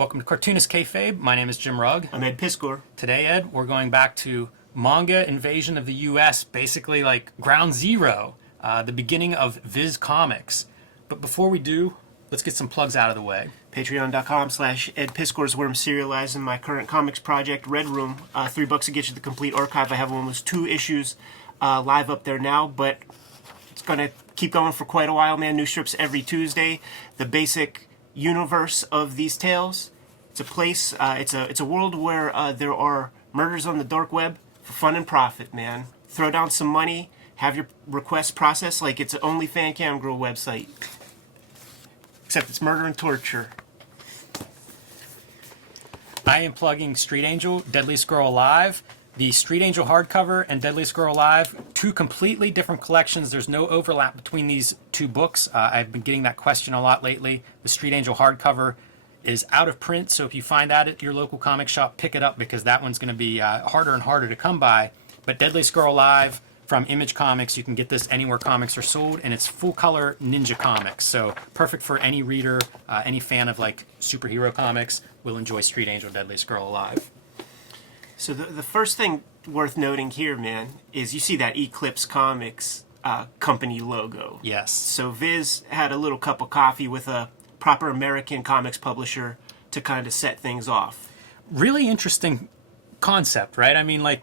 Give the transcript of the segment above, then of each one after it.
Welcome to Cartoonist Kayfabe. My name is Jim Rugg. I'm Ed Piskor. Today, Ed, we're going back to manga invasion of the U.S., basically like ground zero, the beginning of Viz Comics. But before we do, let's get some plugs out of the way. Patreon.com/Ed Piskor is where I'm serializing my current comics project, Red Room. $3 to get you the complete archive. I have almost 2 issues live up there now, but it's going to keep going for quite a while, man. New strips every Tuesday. The basic universe of these tales. It's a place, it's a world where there are murders on the dark web for fun and profit, man. Throw down some money, have your requests processed like it's an OnlyFans cam girl website. Except it's murder and torture. I am plugging Street Angel, Deadliest Girl Alive. The Street Angel hardcover and Deadliest Girl Alive, 2 completely different collections. There's no overlap between these 2 books. I've been getting that question a lot lately. The Street Angel hardcover is out of print, so if you find that at your local comic shop, pick it up because that one's going to be harder and harder to come by. But Deadliest Girl Alive from Image Comics, you can get this anywhere comics are sold, and it's full-color ninja comics, so perfect for any reader, any fan of like superhero comics will enjoy Street Angel, Deadliest Girl Alive. So the first thing worth noting here, man, is you see that Eclipse Comics company logo. Yes. So Viz had a little cup of coffee with a proper American comics publisher to kind of set things off. Really interesting concept, right? I mean, like,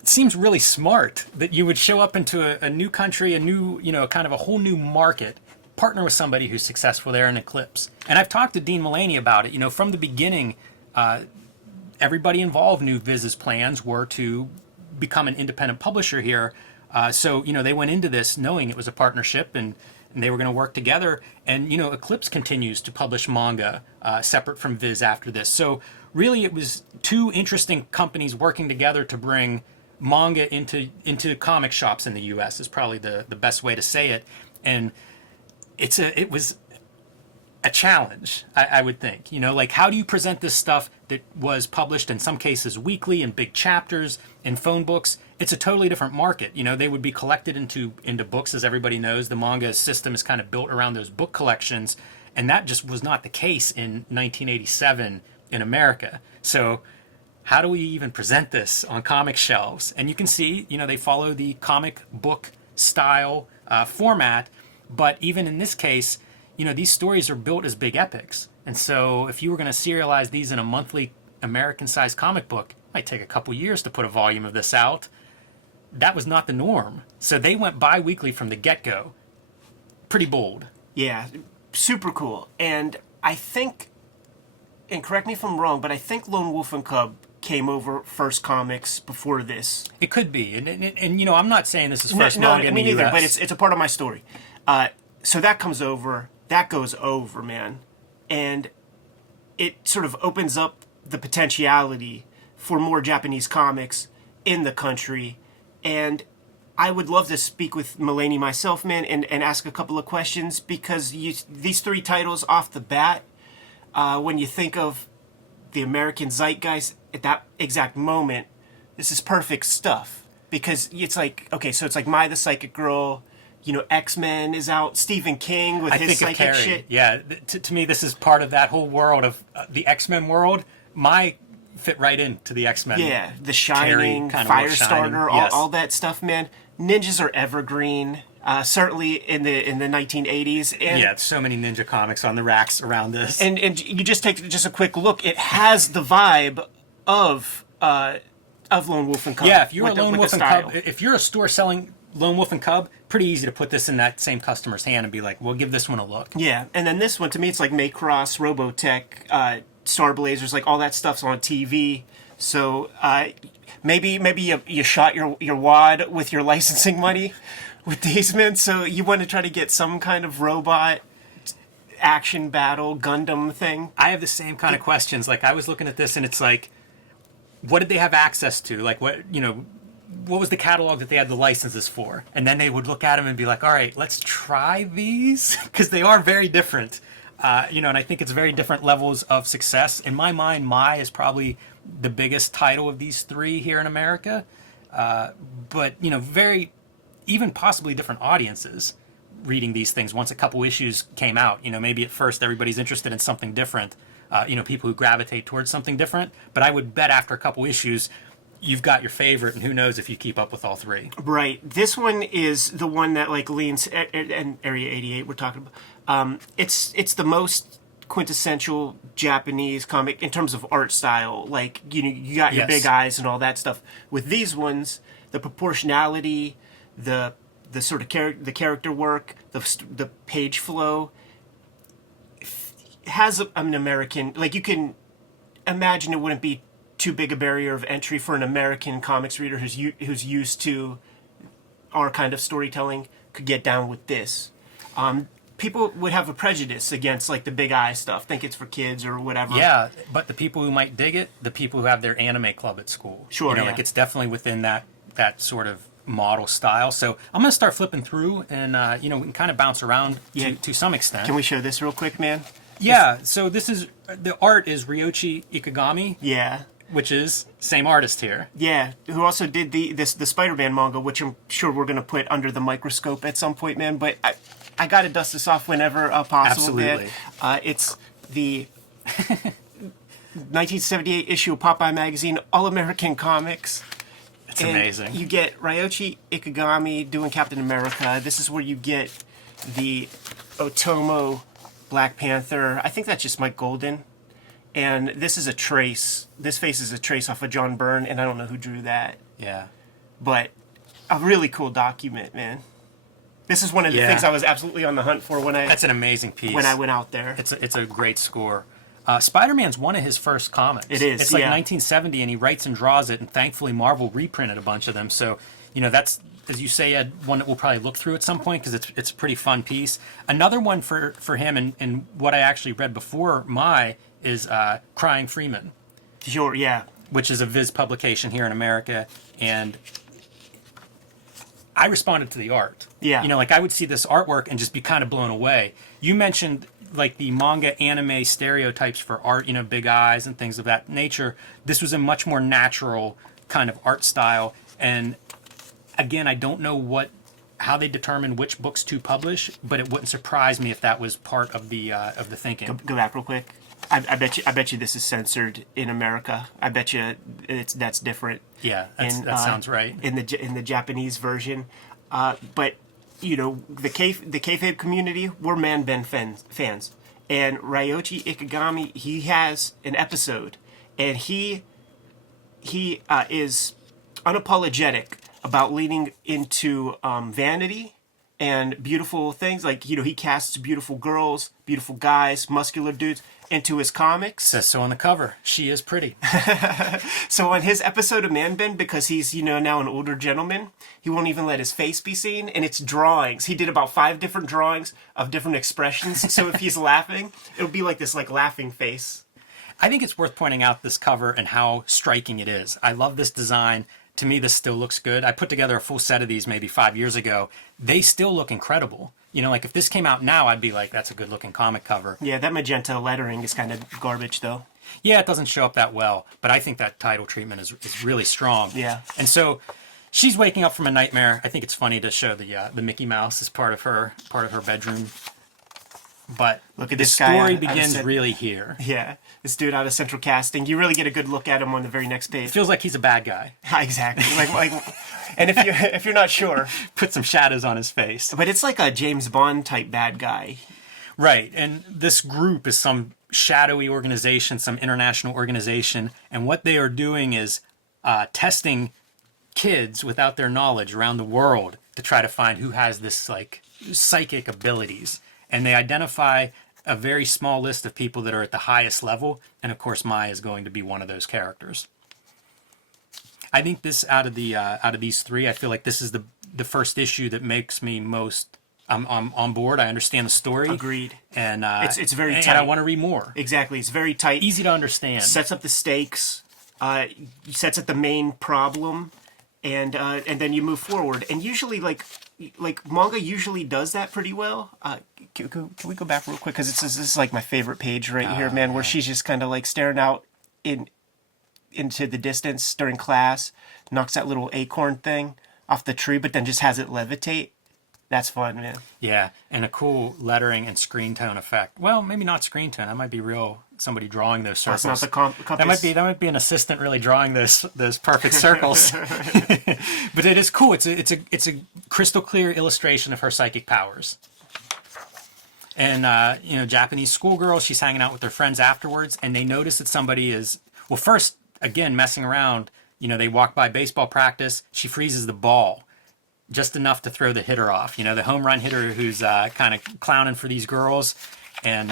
it seems really smart that you would show up into a new country, a new, kind of a whole new market, partner with somebody who's successful there in Eclipse. And I've talked to Dean Mullaney about it. From the beginning, everybody involved knew Viz's plans were to become an independent publisher here. So they went into this knowing it was a partnership and they were going to work together. And, Eclipse continues to publish manga separate from Viz after this. So really it was 2 interesting companies working together to bring manga into comic shops in the U.S. is probably the best way to say it. And it was a challenge, I would think. Like, how do you present this stuff that was published in some cases weekly in big chapters in phone books? It's a totally different market. They would be collected into books, as everybody knows. The manga system is kind of built around those book collections, and that just was not the case in 1987 in America. So how do we even present this on comic shelves? And you can see, they follow the comic book style format, but even in this case, these stories are built as big epics. And so if you were going to serialize these in a monthly American-sized comic book, it might take a couple years to put a volume of this out. That was not the norm. So they went bi-weekly from the get-go. Pretty bold. Yeah, super cool. And I think, and correct me if I'm wrong, but I think Lone Wolf and Cub came over first comics before this. It could be. And I'm not saying this is first manga in the me neither, US. but it's a part of my story. So that comes over. That goes over, man. And it sort of opens up the potentiality for more Japanese comics in the country. And I would love to speak with Mullaney myself, man, and ask a couple of questions, because these 3 titles off the bat, when you think of the American zeitgeist at that exact moment, this is perfect stuff. Because it's like, okay, so it's like Mai the Psychic Girl, X-Men is out. Stephen King with his psychic shit. Yeah, to me, this is part of that whole world of the X-Men world. My fit right into the X-Men. Yeah, The Shining, Firestarter, all that stuff, man. Ninjas are evergreen, certainly in the 1980s. And, yeah, so many ninja comics on the racks around this. And you just take just a quick look. It has the vibe of Lone Wolf and Cub. Yeah, if you're a Lone Wolf and Cub, if you're a store selling Lone Wolf and Cub, pretty easy to put this in that same customer's hand and be like, well, give this one a look. Yeah, and then this one, to me, it's like Macross, Robotech, Star Blazers, like all that stuff's on TV. So maybe you shot your wad with your licensing money with these, men. So you want to try to get some kind of robot action battle Gundam thing. I have the same kind of questions. Like, I was looking at this and it's like, what did they have access to? Like, what was the catalog that they had the licenses for? And then they would look at them and be like, all right, let's try these, because they are very different. And I think it's very different levels of success. In my mind, Mai is probably the biggest title of these 3 here in America. But, very, even possibly different audiences reading these things once a couple issues came out. Maybe at first everybody's interested in something different. people who gravitate towards something different. But I would bet after a couple issues, you've got your favorite, and who knows if you keep up with all three. Right. This one is the one that like leans and Area 88 we're talking about. It's the most quintessential Japanese comic in terms of art style. Like, you got your big eyes and all that stuff. With these ones, the proportionality, the sort of the character work, the page flow has an American, like, you can imagine it wouldn't be too big a barrier of entry for an American comics reader who's used to our kind of storytelling could get down with this. People would have a prejudice against like the big eye stuff, think it's for kids or whatever. Yeah, but the people who might dig it, the people who have their anime club at school. Sure, like it's definitely within that sort of model style. So I'm going to start flipping through and, we can kind of bounce around to some extent. Can we show this real quick, man? Yeah, so the art is Ryoichi Ikegami. Yeah. Which is same artist here. Yeah, who also did the Spider-Man manga, which I'm sure we're going to put under the microscope at some point, man. But I got to dust this off whenever possible, Absolutely. man. It's the 1978 issue of Popeye magazine, All-American Comics. It's amazing. You get Ryoichi Ikegami doing Captain America. This is where you get the Otomo Black Panther. I think that's just Mike Golden. And this is a trace. This face is a trace off of John Byrne, and I don't know who drew that. Yeah. But a really cool document, man. This is one of the things I was absolutely on the hunt for when I... That's an amazing piece. When I went out there. It's a great score. Spider-Man's one of his first comics. It is, It's like 1970, and he writes and draws it, and thankfully Marvel reprinted a bunch of them. So, that's, as you say, Ed, one that we'll probably look through at some point because it's a pretty fun piece. Another one for him, and what I actually read before Mai, is Crying Freeman. Sure, yeah. Which is a Viz publication here in America, and I responded to the art. Yeah. Like I would see this artwork and just be kind of blown away. You mentioned like the manga anime stereotypes for art, big eyes and things of that nature. This was a much more natural kind of art style, and again, I don't know how they determine which books to publish, but it wouldn't surprise me if that was part of the thinking. Go back real quick. I bet you this is censored in America. I bet you that's different. Yeah, that sounds right. In the Japanese version, but the Kayfabe community, we're Man-Ben fans, and Ryoichi Ikegami, he has an episode, and he is unapologetic about leaning into vanity and beautiful things. Like, he casts beautiful girls, beautiful guys, muscular dudes into his comics. Says so on the cover. She is pretty. So on his episode of Man-Ben, because he's, now an older gentleman, he won't even let his face be seen, and it's drawings. He did about 5 different drawings of different expressions. So if he's laughing, it'll be like this, like, laughing face. I think it's worth pointing out this cover and how striking it is. I love this design. To me, this still looks good. I put together a full set of these maybe 5 years ago. They still look incredible. Like if this came out now, I'd be like, that's a good looking comic cover. Yeah, that magenta lettering is kind of garbage though. Yeah, it doesn't show up that well, but I think that title treatment is really strong. Yeah. And so she's waking up from a nightmare. I think it's funny to show the Mickey Mouse as part of her bedroom. But look at the this story guy begins really here. Yeah, this dude out of Central Casting. You really get a good look at him on the very next page. It feels like he's a bad guy. Exactly. like, and if you're not sure, put some shadows on his face. But it's like a James Bond type bad guy. Right, and this group is some shadowy organization, some international organization, and what they are doing is testing kids without their knowledge around the world to try to find who has this like psychic abilities. And they identify a very small list of people that are at the highest level, and of course Mai is going to be one of those characters. I think this out of these 3, I feel like this is the first issue that makes me most I'm on board. I understand the story. Agreed. And it's very tight. And I want to read more. Exactly. It's very tight. Easy to understand. Sets up the stakes. Sets up the main problem, and then you move forward. And usually, like manga usually does that pretty well. Can we go back real quick? Because this is like my favorite page right here, man, where she's just kind of like staring out into the distance during class, knocks that little acorn thing off the tree, but then just has it levitate. That's fun, man. Yeah, and a cool lettering and screen tone effect. Well, maybe not screen tone. That might be real. Somebody drawing those circles. That's not the compass. That might be an assistant really drawing those perfect circles. But it is cool. It's a crystal clear illustration of her psychic powers. And Japanese schoolgirl. She's hanging out with her friends afterwards, and they notice that somebody is first again messing around. They walk by baseball practice. She freezes the ball just enough to throw the hitter off. The home run hitter who's kind of clowning for these girls, and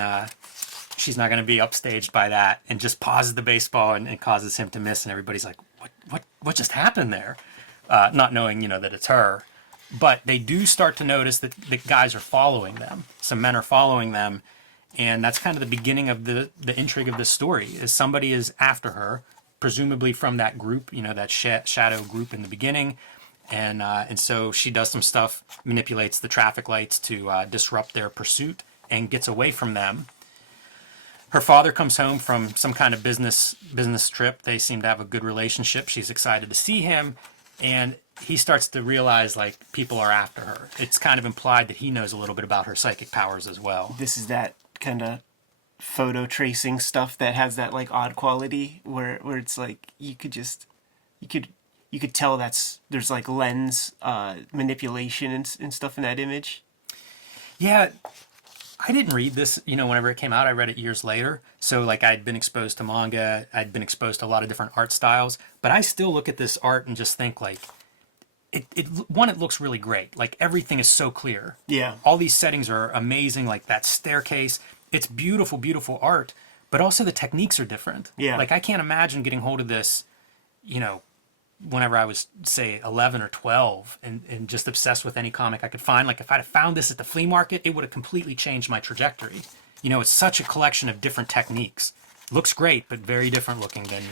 she's not going to be upstaged by that, and just pauses the baseball and causes him to miss, and everybody's like, what just happened there? Not knowing, that it's her. But they do start to notice that the guys are following them. Some men are following them, and that's kind of the beginning of the intrigue of this story, is somebody is after her, presumably from that group, that shadow group in the beginning. And so she does some stuff, manipulates the traffic lights to disrupt their pursuit and gets away from them. Her father comes home from some kind of business trip. They seem to have a good relationship. She's excited to see him, and he starts to realize like people are after her. It's kind of implied that he knows a little bit about her psychic powers as well. This is that kind of photo tracing stuff that has that like odd quality where it's like you could tell there's like lens manipulation and stuff in that image. Yeah, I didn't read this, whenever it came out. I read it years later. So like I'd been exposed to manga, I'd been exposed to a lot of different art styles, but I still look at this art and just think like it looks really great. Like everything is so clear. Yeah. All these settings are amazing, like that staircase. It's beautiful, beautiful art, but also the techniques are different. Yeah. Like I can't imagine getting hold of this, whenever I was, say, 11 or 12 and just obsessed with any comic I could find. Like if I'd have found this at the flea market, it would have completely changed my trajectory. It's such a collection of different techniques. Looks great, but very different looking than,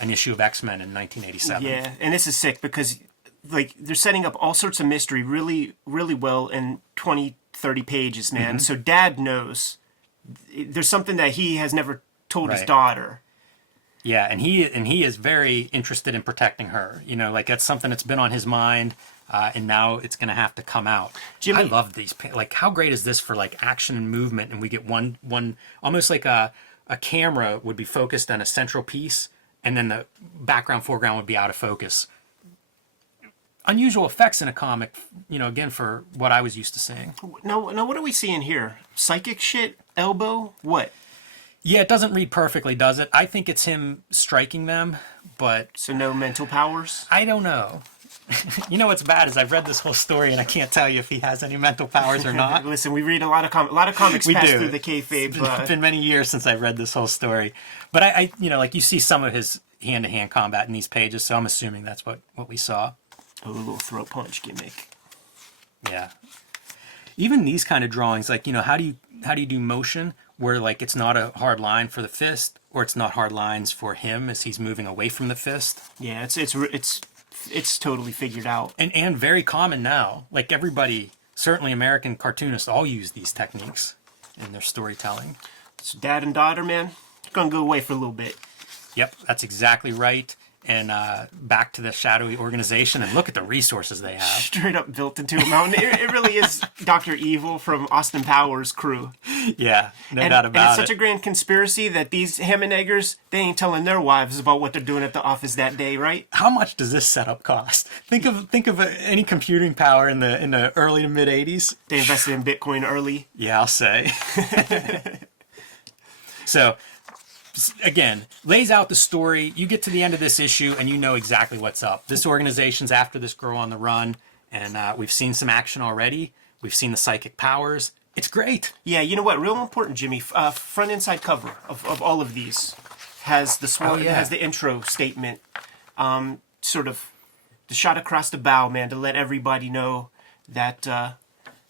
an issue of X-Men in 1987. Yeah, and this is sick because like they're setting up all sorts of mystery really, really well in 20, 30 pages, man. Mm-hmm. So Dad knows there's something that he has never told his daughter. Yeah, and he is very interested in protecting her. Like that's something that's been on his mind, and now it's going to have to come out. Jimmy, I love these. Like, how great is this for like action and movement? And we get one almost like a camera would be focused on a central piece, and then the background foreground would be out of focus. Unusual effects in a comic, again for what I was used to seeing. Now, what are we seeing here? Psychic shit, elbow, what? Yeah, it doesn't read perfectly, does it? I think it's him striking them, but... So no mental powers? I don't know. What's bad is I've read this whole story and I can't tell you if he has any mental powers or not. Listen, we read a lot of comics we pass do. Through the kayfabe. It's been many years since I've read this whole story. But I like you see some of his hand-to-hand combat in these pages, so I'm assuming that's what we saw. Oh, a little throat punch gimmick. Yeah. Even these kind of drawings, like, how do you do motion where like it's not a hard line for the fist, or it's not hard lines for him as he's moving away from the fist? Yeah, it's totally figured out. And very common now. Like everybody, certainly American cartoonists, all use these techniques in their storytelling. So Dad and daughter, man, you're gonna go away for a little bit. Yep, that's exactly right. And back to the shadowy organization, and look at the resources they have. Straight up built into a mountain. It really is Dr. Evil from Austin Powers' crew. Yeah, no doubt about it. And it's such a grand conspiracy that these ham and eggers, they ain't telling their wives about what they're doing at the office that day, right? How much does this setup cost? Think of any computing power in the early to mid 80s. They invested in Bitcoin early. Yeah, I'll say. So, again, lays out the story. You get to the end of this issue and you know exactly what's up. This organization's after this girl on the run, and we've seen some action already. We've seen the psychic powers. It's great. Yeah, you know what? Real important, Jimmy. Front and side cover of all of these has the has the intro statement, sort of the shot across the bow, man, to let everybody know that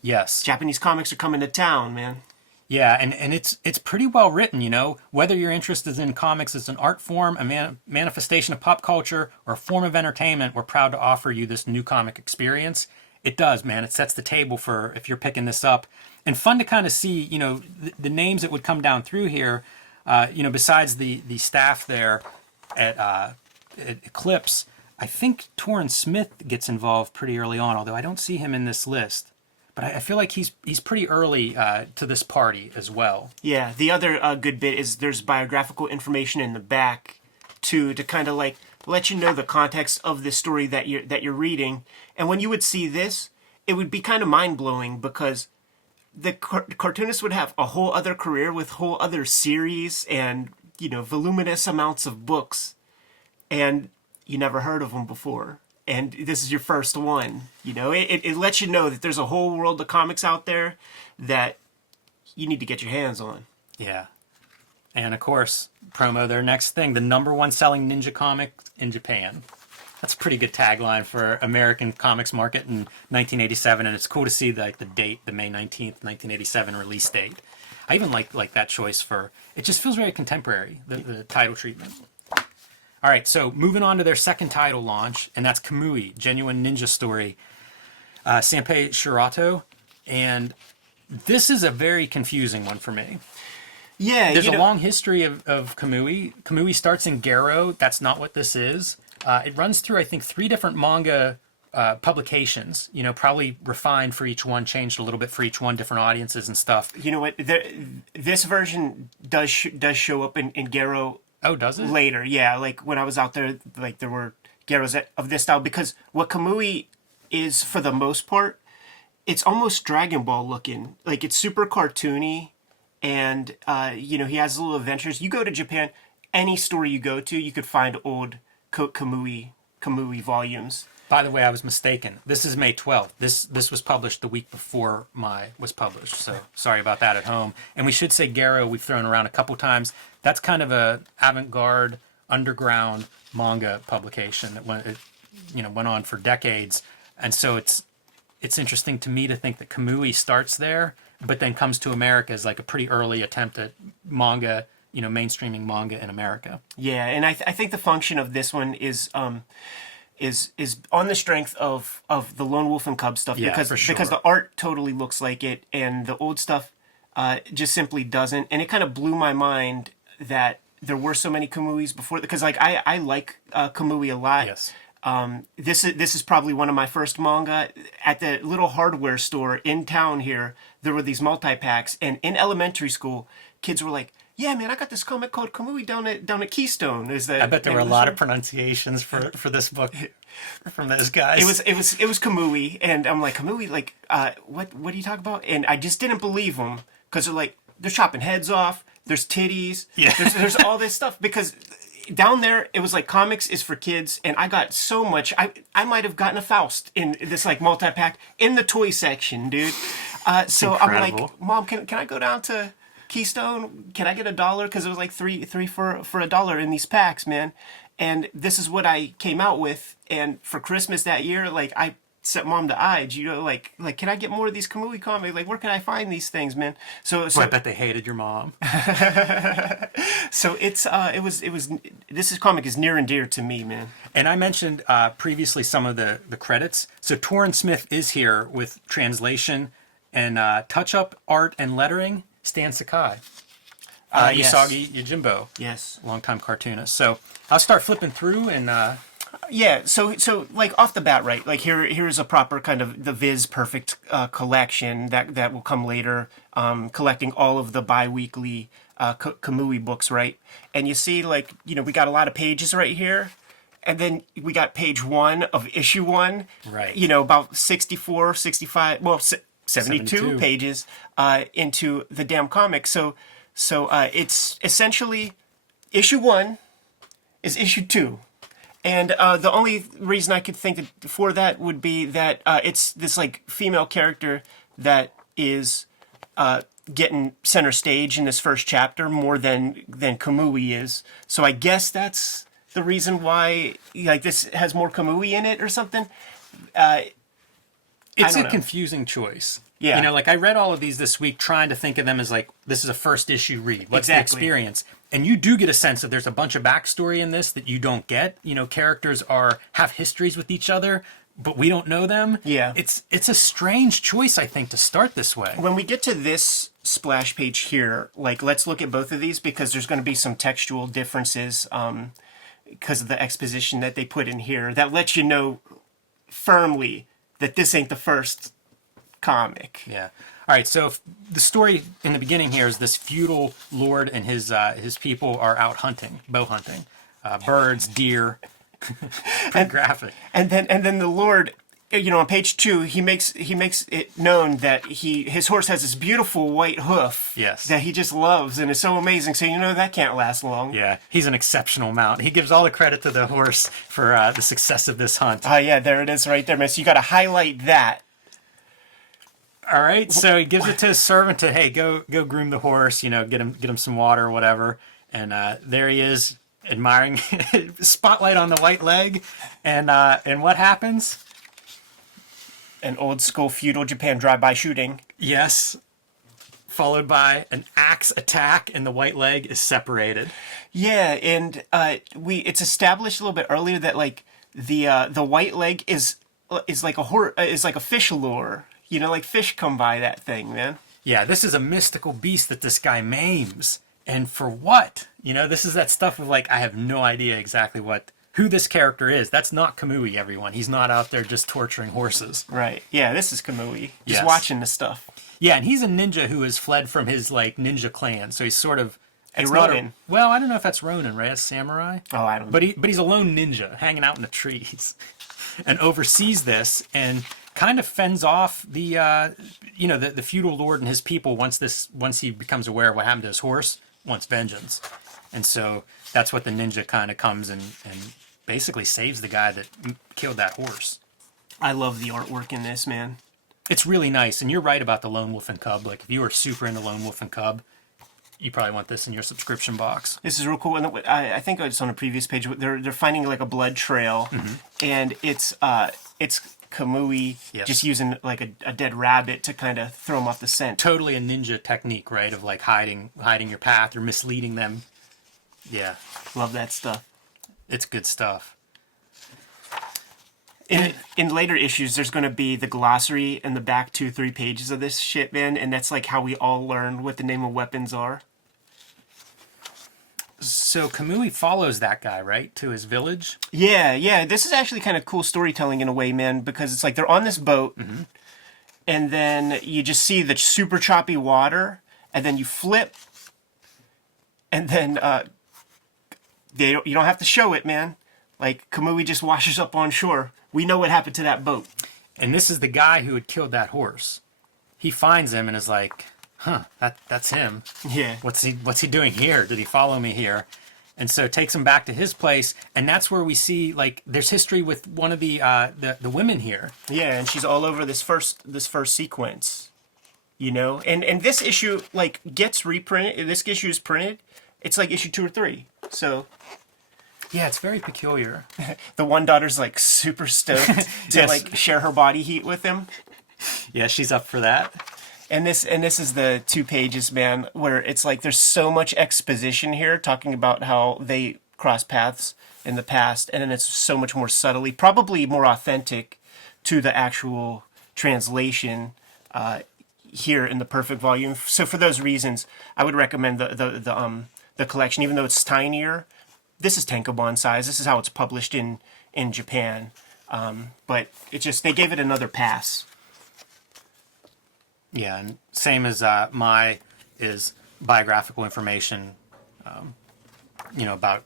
yes, Japanese comics are coming to town, man. Yeah, and it's pretty well written, Whether you're interested in comics as an art form, a manifestation of pop culture, or a form of entertainment, we're proud to offer you this new comic experience. It does, man. It sets the table for if you're picking this up. And fun to kind of see, the names that would come down through here, besides the staff there at Eclipse. I think Torrin Smith gets involved pretty early on, although I don't see him in this list. but I feel like he's pretty early to this party as well. Yeah, the other good bit is there's biographical information in the back to kind of like let you know the context of the story that you're reading. And when you would see this, it would be kind of mind blowing because the cartoonist would have a whole other career with whole other series and voluminous amounts of books, and you never heard of them before. And this is your first one. It lets you know that there's a whole world of comics out there that you need to get your hands on. Yeah. And of course, promo their next thing, the #1 selling ninja comic in Japan. That's a pretty good tagline for American comics market in 1987, and it's cool to see the date, the May 19th, 1987 release date. I even like that choice for, it just feels very contemporary, the title treatment. All right, so moving on to their second title launch, and that's Kamui, Genuine Ninja Story, Sanpei Shirato, and this is a very confusing one for me. Yeah, There's a long history of Kamui. Kamui starts in Garo. That's not what this is. It runs through, I think, 3 different manga publications, probably refined for each one, changed a little bit for each one, different audiences and stuff. You know what? This version does show up in Garo. Oh, does it? Later, yeah. Like when I was out there, like there were Garos of this style, because what Kamui is for the most part, it's almost Dragon Ball looking. Like it's super cartoony, and he has little adventures. You go to Japan, any store you go to, you could find old Kamui volumes. By the way, I was mistaken. This is May 12th. This was published the week before Mai was published, so sorry about that at home. And we should say Garo, we've thrown around a couple times. That's kind of a avant-garde, underground manga publication that went on for decades. And so it's interesting to me to think that Kamui starts there, but then comes to America as like a pretty early attempt at manga, mainstreaming manga in America. Yeah, and I think the function of this one is on the strength of the Lone Wolf and Cub stuff, Yeah, because for sure. because the art totally looks like it, and the old stuff just simply doesn't. And it kind of blew my mind that there were so many Kamuis before, because like I like Kamui a lot. Yes. This is probably one of my first manga. At the little hardware store in town here, there were these multi-packs, and in elementary school, kids were like, "Yeah, man, I got this comic called Kamui down at Keystone." I bet there were a lot of pronunciations for this book from those guys. It was Kamui, and I'm like, Kamui, like, what are you talking about? And I just didn't believe them, because they're chopping heads off. There's titties. Yeah. There's all this stuff, because down there it was like comics is for kids, and I got so much. I might have gotten a Faust in this like multi-pack in the toy section, dude. So I'm incredible. like, Mom, can I go down to Keystone? Can I get $1? Because it was like three for $1 in these packs, man. And this is what I came out with. And for Christmas that year, like I sent Mom the eyes, like can I get more of these Kamui comics? Like, where can I find these things, man? So I bet they hated your mom. So it's this comic is near and dear to me, man. And I mentioned previously some of the credits. So Torrin Smith is here with translation and touch-up art and lettering. Stan Sakai. Yes. Usagi Yojimbo. Yes. Longtime cartoonist. So I'll start flipping through and... Yeah, so like off the bat, right? Like here's a proper kind of the Viz Perfect collection that will come later, collecting all of the bi-weekly Kamui books, right? And you see, like, we got a lot of pages right here, and then we got page 1 of issue 1, Right. About 64, 65, well, 72 pages into the damn comic. So it's essentially issue 1 is issue 2. And the only reason I could think for that would be that it's this like female character that is getting center stage in this first chapter more than Kamui is. So I guess that's the reason why like this has more Kamui in it or something. It's a know. confusing choice. Yeah. Like I read all of these this week trying to think of them as like, this is a first issue read. What's the Exactly. experience? And you do get a sense that there's a bunch of backstory in this that you don't get. Characters have histories with each other, but we don't know them. Yeah. It's a strange choice, I think, to start this way. When we get to this splash page here, like let's look at both of these, because there's going to be some textual differences because of the exposition that they put in here that lets you know firmly that this ain't the first comic. Yeah. All right. So the story in the beginning here is this feudal lord and his people are out hunting, bow hunting, birds, deer. Pretty graphic. And then the Lord, on page 2, he makes it known that his horse has this beautiful white hoof. Yes. That he just loves and is so amazing. So that can't last long. Yeah, he's an exceptional mount. He gives all the credit to the horse for the success of this hunt. Oh yeah, there it is right there, man. So you got to highlight that. All right, so he gives it to his servant to, hey, go groom the horse, get him some water or whatever. And there he is, admiring spotlight on the white leg. And what happens? An old school feudal Japan drive-by shooting. Yes, followed by an axe attack, and the white leg is separated. Yeah, and it's established a little bit earlier that like the white leg is like a fish lure. Like fish come by that thing, man. Yeah, this is a mystical beast that this guy maims. And for what? This is that stuff of like, I have no idea exactly who this character is. That's not Kamui, everyone. He's not out there just torturing horses. Right. Yeah, this is Kamui. Just Yes. watching the stuff. Yeah, and he's a ninja who has fled from his like ninja clan. So he's sort of A Ronin. Well, I don't know if that's Ronin, right? That's samurai. Oh, I don't know. But he's a lone ninja hanging out in the trees, and oversees this and kind of fends off the the feudal lord and his people once he becomes aware of what happened to his horse, wants vengeance. And so that's what the ninja kind of comes and basically saves the guy that killed that horse. I love the artwork in this, man. It's really nice, and you're right about the Lone Wolf and Cub. Like, if you are super into Lone Wolf and Cub, you probably want this in your subscription box. This is real cool. And I think it's on a previous page. They're finding like a blood trail, and it's Kamui just using like a dead rabbit to kind of throw him off the scent. Totally a ninja technique, right? Of like hiding your path or misleading them. Yeah, Love that stuff. it's good stuff. In later issues, there's going to be the glossary in the back 2-3 pages of this shit, man, and that's like how we all learn what the name of weapons are. So Kamui follows that guy, right, to his village? Yeah. This is actually kind of cool storytelling in a way, man, because it's like they're on this boat, and then you just see the super choppy water, and then you flip, and then you don't have to show it, man. Like, Kamui just washes up on shore. We know what happened to that boat. And this is the guy who had killed that horse. He finds him and is like, that's him. Yeah. What's he doing here? Did he follow me here? And so takes him back to his place, and that's where we see like there's history with one of the women here. Yeah, and she's all over this first sequence. And this issue like gets reprinted. This issue is printed. It's like issue 2 or 3. So Yeah, it's very peculiar. the one daughter's like super stoked to Yes. like share her body heat with him. Yeah, she's up for that. And this is the 2 pages, man, where it's like there's so much exposition here talking about how they cross paths in the past, and then it's so much more subtly, probably more authentic to the actual translation here in the Perfect volume. So for those reasons, I would recommend the collection, even though it's tinier. This is tankobon size. This is how it's published in Japan, but they gave it another pass. Yeah, and same as Mai is biographical information, about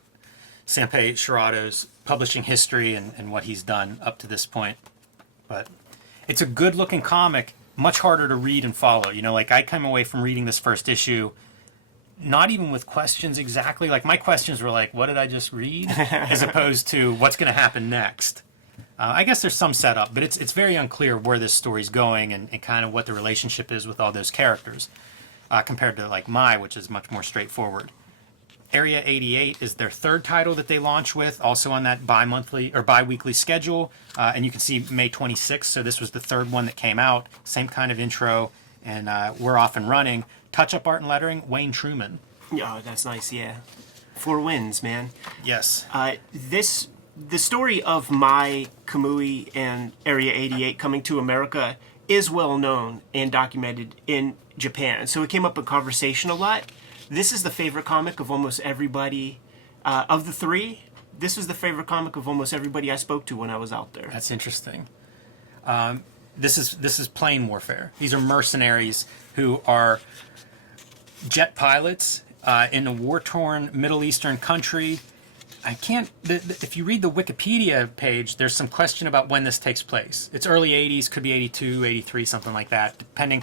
Sanpei Shirado's publishing history and what he's done up to this point. But it's a good-looking comic, much harder to read and follow. Like I came away from reading this first issue, not even with questions exactly. Like my questions were like, what did I just read? As opposed to what's going to happen next. I guess there's some setup, but it's very unclear where this story's going and kind of what the relationship is with all those characters compared to like Mai, which is much more straightforward. Area 88 is their third title that they launch with, also on that bi-monthly or bi-weekly schedule. And you can see May 26th, so this was the third one that came out. Same kind of intro, and we're off and running. Touch-up art and lettering, Wayne Truman. Oh, that's nice, yeah. 4 wins, man. Yes. The story of Mai, Kamui, and Area 88 coming to America is well known and documented in Japan. So it came up in conversation a lot. This is the favorite comic of almost everybody. Of the 3, this was the favorite comic of almost everybody I spoke to when I was out there. That's interesting. This is plane warfare. These are mercenaries who are jet pilots in a war-torn Middle Eastern country. I can't. If you read the Wikipedia page, there's some question about when this takes place. It's early 80s, could be 82, 83, something like that. Depending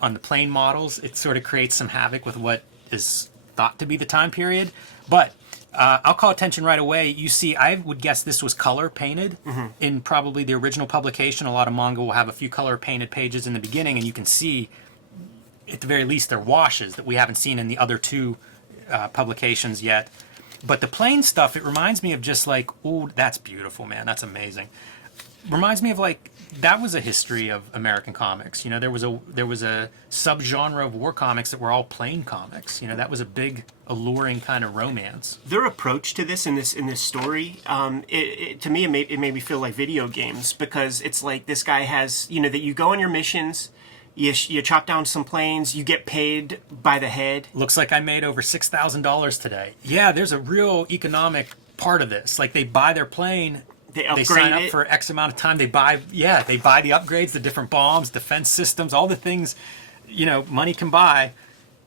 on the plane models, it sort of creates some havoc with what is thought to be the time period. But I'll call attention right away. You see, I would guess this was color painted in probably the original publication. A lot of manga will have a few color painted pages in the beginning, and you can see, at the very least, they're washes that we haven't seen in the other two publications yet. But the plain stuff, it reminds me of just like, oh, that's beautiful, man. That's amazing. Reminds me of like, that was a history of American comics. You know, there was a subgenre of war comics that were all plain comics. You know, that was a big, alluring kind of romance. Their approach to this in this story, to me, it made me feel like video games, because it's like this guy has, you know, that you go on your missions. You chop down some planes, you get paid by the head. Looks like I made over $6,000 today. Yeah, there's a real economic part of this. Like, they buy their plane, they sign up for X amount of time, they buy the upgrades, the different bombs, defense systems, all the things, you know, money can buy.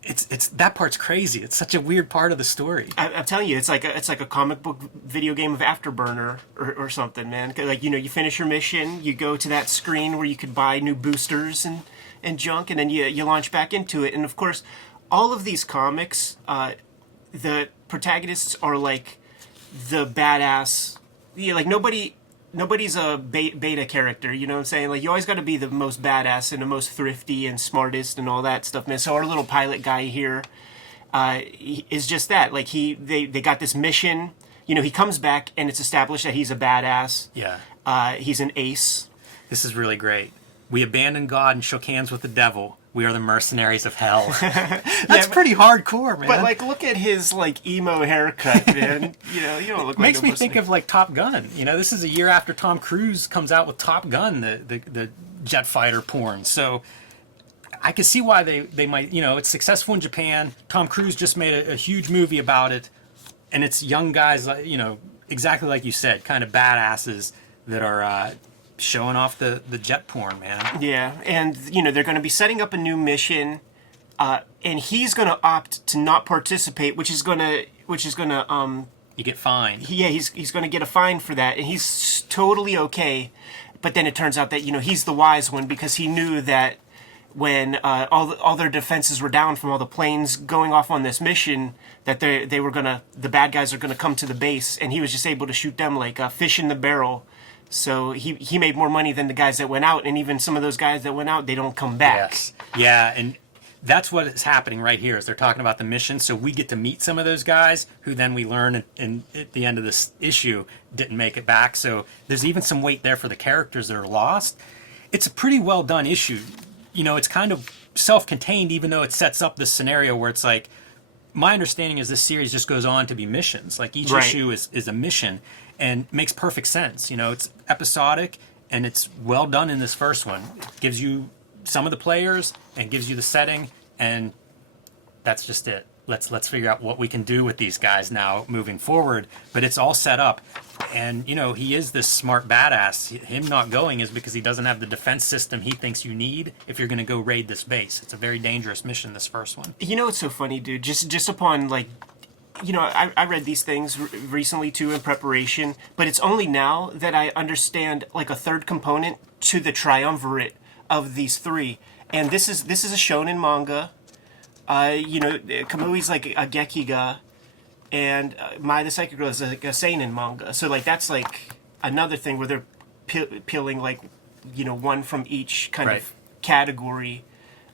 It's that part's crazy. It's such a weird part of the story. I'm telling you, it's like a comic book video game of Afterburner or something, man. Like, you know, you finish your mission, you go to that screen where you could buy new boosters and junk, and then you launch back into it. And of course, all of these comics, the protagonists are like the badass. Yeah, like nobody's a beta character. You know what I'm saying? Like, you always got to be the most badass and the most thrifty and smartest and all that stuff, man. So our little pilot guy here is just that. Like, they got this mission. You know, he comes back and it's established that he's a badass. Yeah. He's an ace. This is really great. We abandoned God and shook hands with the devil. We are the mercenaries of hell. That's pretty hardcore, man. But, like, look at his, like, emo haircut, man. You know, you don't look like Makes me think of, like, Top Gun. You know, this is a year after Tom Cruise comes out with Top Gun, the jet fighter porn. So I can see why they might, you know, it's successful in Japan. Tom Cruise just made a huge movie about it. And it's young guys, you know, exactly like you said, kind of badasses that are showing off the jet porn, man. Yeah, and you know, they're going to be setting up a new mission, and he's going to opt to not participate, which is going to you get fined. Yeah, he's going to get a fine for that, and he's totally okay. But then it turns out that, you know, he's the wise one, because he knew that when all their defenses were down from all the planes going off on this mission, that the bad guys are gonna come to the base, and he was just able to shoot them like a fish in the barrel. So he made more money than the guys that went out, and even some of those guys that went out, they don't come back. Yes. Yeah, and that's what is happening right here, is they're talking about the mission, so we get to meet some of those guys who then we learn at the end of this issue didn't make it back. So there's even some weight there for the characters that are lost. It's a pretty well done issue. You know, it's kind of self-contained, even though it sets up this scenario where it's like, my understanding is this series just goes on to be missions. Like, each issue is a mission, and makes perfect sense. You know, it's episodic, and it's well done in this first one. It gives you some of the players and gives you the setting, and that's just it. Let's figure out what we can do with these guys now moving forward. But it's all set up, and you know, he is this smart badass. Him not going is because he doesn't have the defense system he thinks you need if you're going to go raid this base. It's a very dangerous mission, this first one. You know, it's so funny, dude. Just upon, like, you know, I read these things recently too in preparation, but it's only now that I understand, like, a third component to the triumvirate of these three. And this is a shonen manga. You know, Kamui's like a Gekiga, and Mai the Psychic Girl is like a seinen manga. So, like, that's like another thing where they're peeling, like, you know, one from each kind of category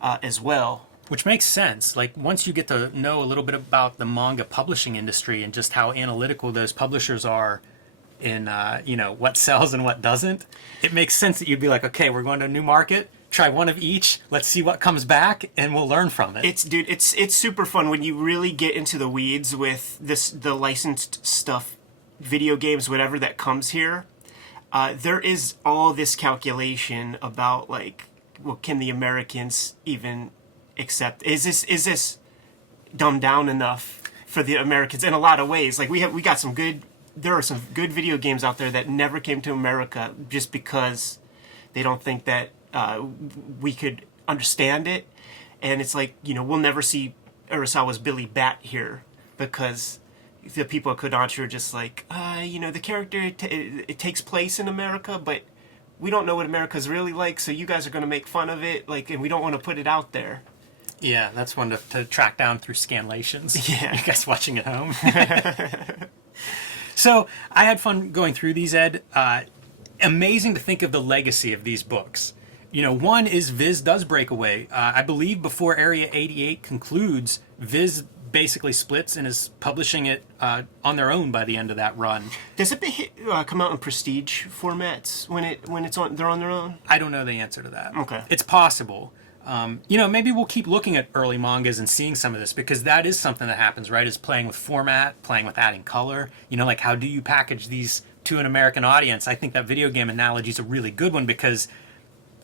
as well. Which makes sense. Like, once you get to know a little bit about the manga publishing industry and just how analytical those publishers are in, you know, what sells and what doesn't, it makes sense that you'd be like, okay, we're going to a new market, try one of each, let's see what comes back, and we'll learn from it. It's super fun when you really get into the weeds with the licensed stuff, video games, whatever that comes here. There is all this calculation about, like, well, can the Americans even accept? Is this dumbed down enough for the Americans? In a lot of ways, like, there are some good video games out there that never came to America just because They don't think that we could understand it. And it's like, we'll never see Urasawa's Billy Bat here because the people at Kodansha are just like, the character, it takes place in America, but we don't know what America's really like, so you guys are going to make fun of it, and we don't want to put it out there. Yeah, that's one to track down through scanlations. Yeah. You guys watching at home. So I had fun going through these, Ed. Amazing to think of the legacy of these books. One is Viz does break away. I believe before Area 88 concludes, Viz basically splits and is publishing it on their own by the end of that run. Does it come out in prestige formats when they're on their own? I don't know the answer to that. Okay. It's possible. Maybe we'll keep looking at early mangas and seeing some of this because that is something that happens, right? Is playing with format, playing with adding color. Like how do you package these to an American audience? I think that video game analogy is a really good one because,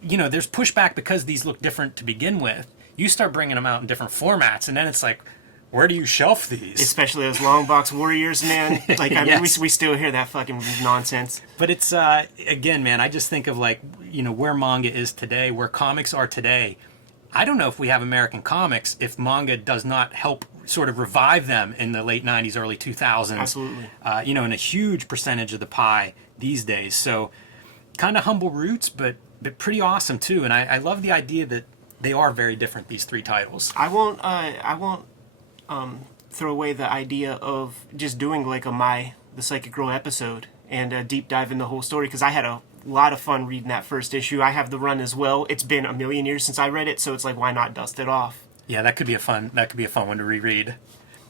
there's pushback because these look different to begin with. You start bringing them out in different formats and then it's like, where do you shelf these? Especially those long box warriors, man. Yes. We still hear that fucking nonsense. But it's, again, man, I just think of where manga is today, where comics are today. I don't know if we have American comics if manga does not help sort of revive them in the late 90s, early 2000s. Absolutely. In a huge percentage of the pie these days. So kind of humble roots, but pretty awesome too. And I love the idea that they are very different, these three titles. I won't throw away the idea of just doing like a Mai the Psychic Girl episode and deep dive in the whole story because I had a lot of fun reading that first issue. I have the run as well. It's been a million years since I read it, so it's like, why not dust it off? Yeah, that could be a fun one to reread.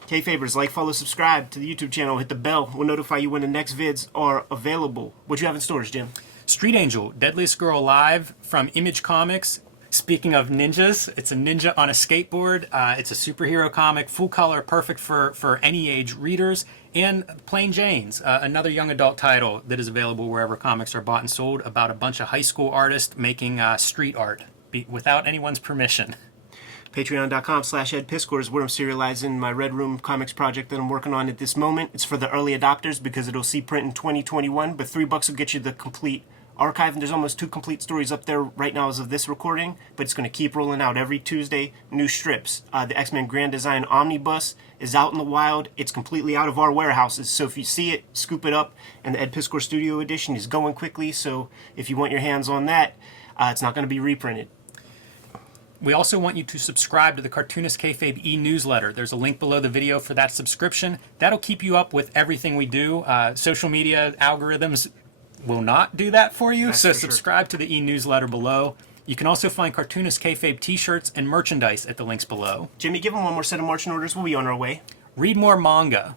Kayfabers, like, follow, subscribe to the YouTube channel. Hit the bell. We'll notify you when the next vids are available. What you have in stores, Jim? Street Angel, Deadliest Girl Alive from Image Comics. Speaking of ninjas, it's a ninja on a skateboard. It's a superhero comic, full color, perfect for any age readers. And Plain Janes, another young adult title that is available wherever comics are bought and sold about a bunch of high school artists making street art without anyone's permission. Patreon.com/EdPiscor is where I'm serializing my Red Room comics project that I'm working on at this moment. It's for the early adopters because it'll see print in 2021, but $3 will get you the complete archive, and there's almost 2 complete stories up there right now as of this recording, but it's going to keep rolling out every Tuesday, new strips. The X-Men Grand Design Omnibus is out in the wild. It's completely out of our warehouses, so if you see it, scoop it up, and the Ed Piscor Studio Edition is going quickly, so if you want your hands on that, it's not going to be reprinted. We also want you to subscribe to the Cartoonist Kayfabe e-newsletter. There's a link below the video for that subscription. That'll keep you up with everything we do. Social media algorithms will not do that for you, so subscribe to the e-newsletter below. You can also find Cartoonist Kayfabe t-shirts and merchandise at the links below. Jimmy, give them one more set of marching orders. We'll be on our way. Read more manga.